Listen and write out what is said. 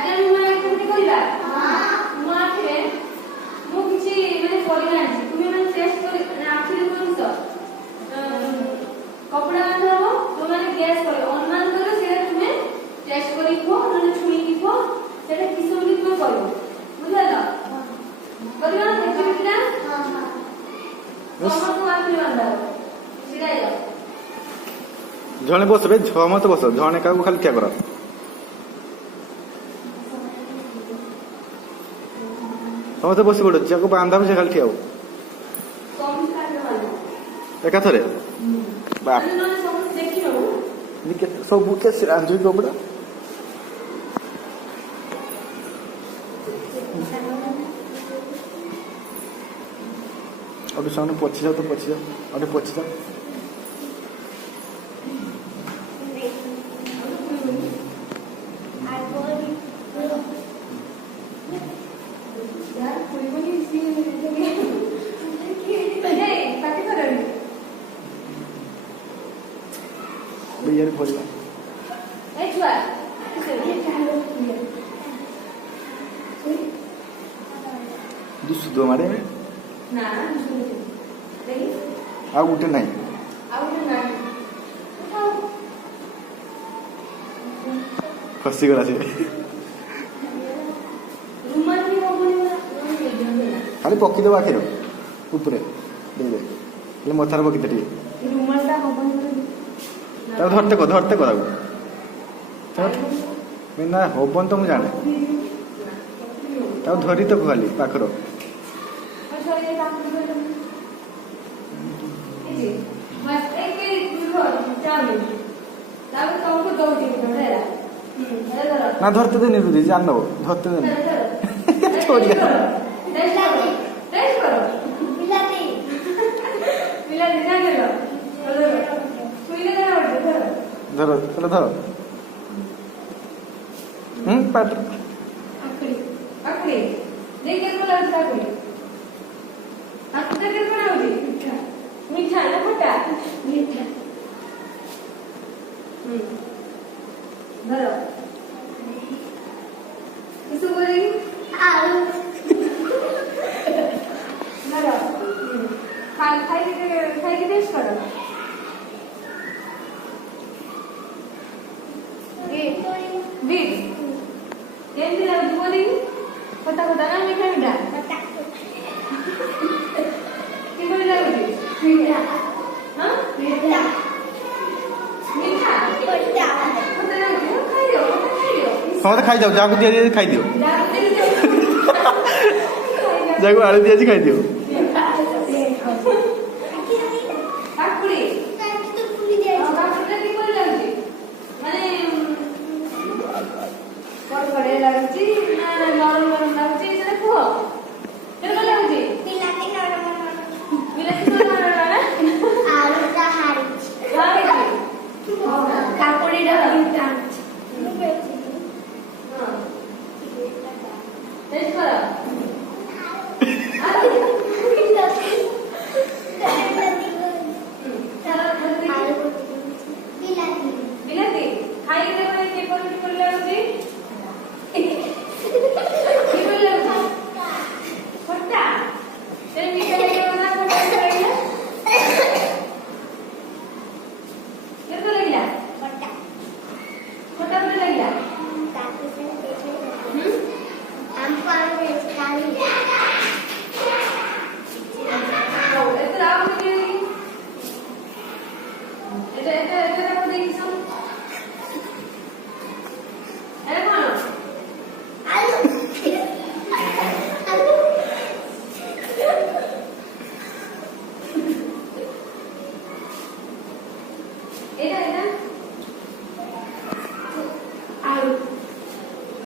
आज हम नया एक्टिविटी करिबा हां मु आखिरे मु किछि माने पढि जानि तुमे माने टेस्ट करि आखिरे कोनस कपड़ा बांधो तो माने गैस करो अनुमान करो सेटा तुमे टेस्ट करि को माने छुई की को सेटा किसो भी तुमे करो बुझला करिया एक्टिविटी ना हां हां समस्त आखिरे बांधा सिराइलो जने बस रे छ मत बस जने का खाली क्या करो समस्त बस पड़ो जाको बांधा से खाली ठियाओ एका थरे बाप निके सब बुके से आंजु कपड़ा अभी सामने पछी जाओ तो पछी जाओ अरे पछी जाओ यार खोलवा ए छुआ दुसु दो मारे ना देखि आ उठे नहीं फसी गला से रुमाल भी होबनी खाली पक्की दो आखिर ऊपर दे दे ले मथार पक्की दे रुमाल ता होबनी धरते को ना होबन तो मुझे जाने धरी तो खाली पाखर ना धरते दे नहीं जान लो धरते दे छोड़ धरो चलो धरो पाट आखरी देख के बोला आखरी आखरी के बनाओगी मीठा मीठा ना खट्टा मीठा धरो किसको बोलेगी आलू धरो खाई के टेस्ट करो बीट ఏంటి అది కొత్త కొత్తగా మీఠా మీఠా किबोली लाଗୁଛି మీఠా हां మీఠా మీఠା కొత్త కొత్త లాଗୁଛି ଖାଇଦିଅ ସମସ୍ତେ ଖାଇଯାଉ ଯାହାକୁ ଦିଆଯାଇଛି ଖାଇଦିଅ ଯାହାକୁ ଆଳୁ ଦିଆଯାଇଛି ଖାଇଦିଅ କାକୁଡି କିପରି ଲାଗୁଛି ମାନେ କଡ଼କଡିଆ ଲାଗୁଛି ନା ନରମ ନରମ ଲାଗୁଛି ସେଟା କୁହ କେମିତି ଲାଗୁଛି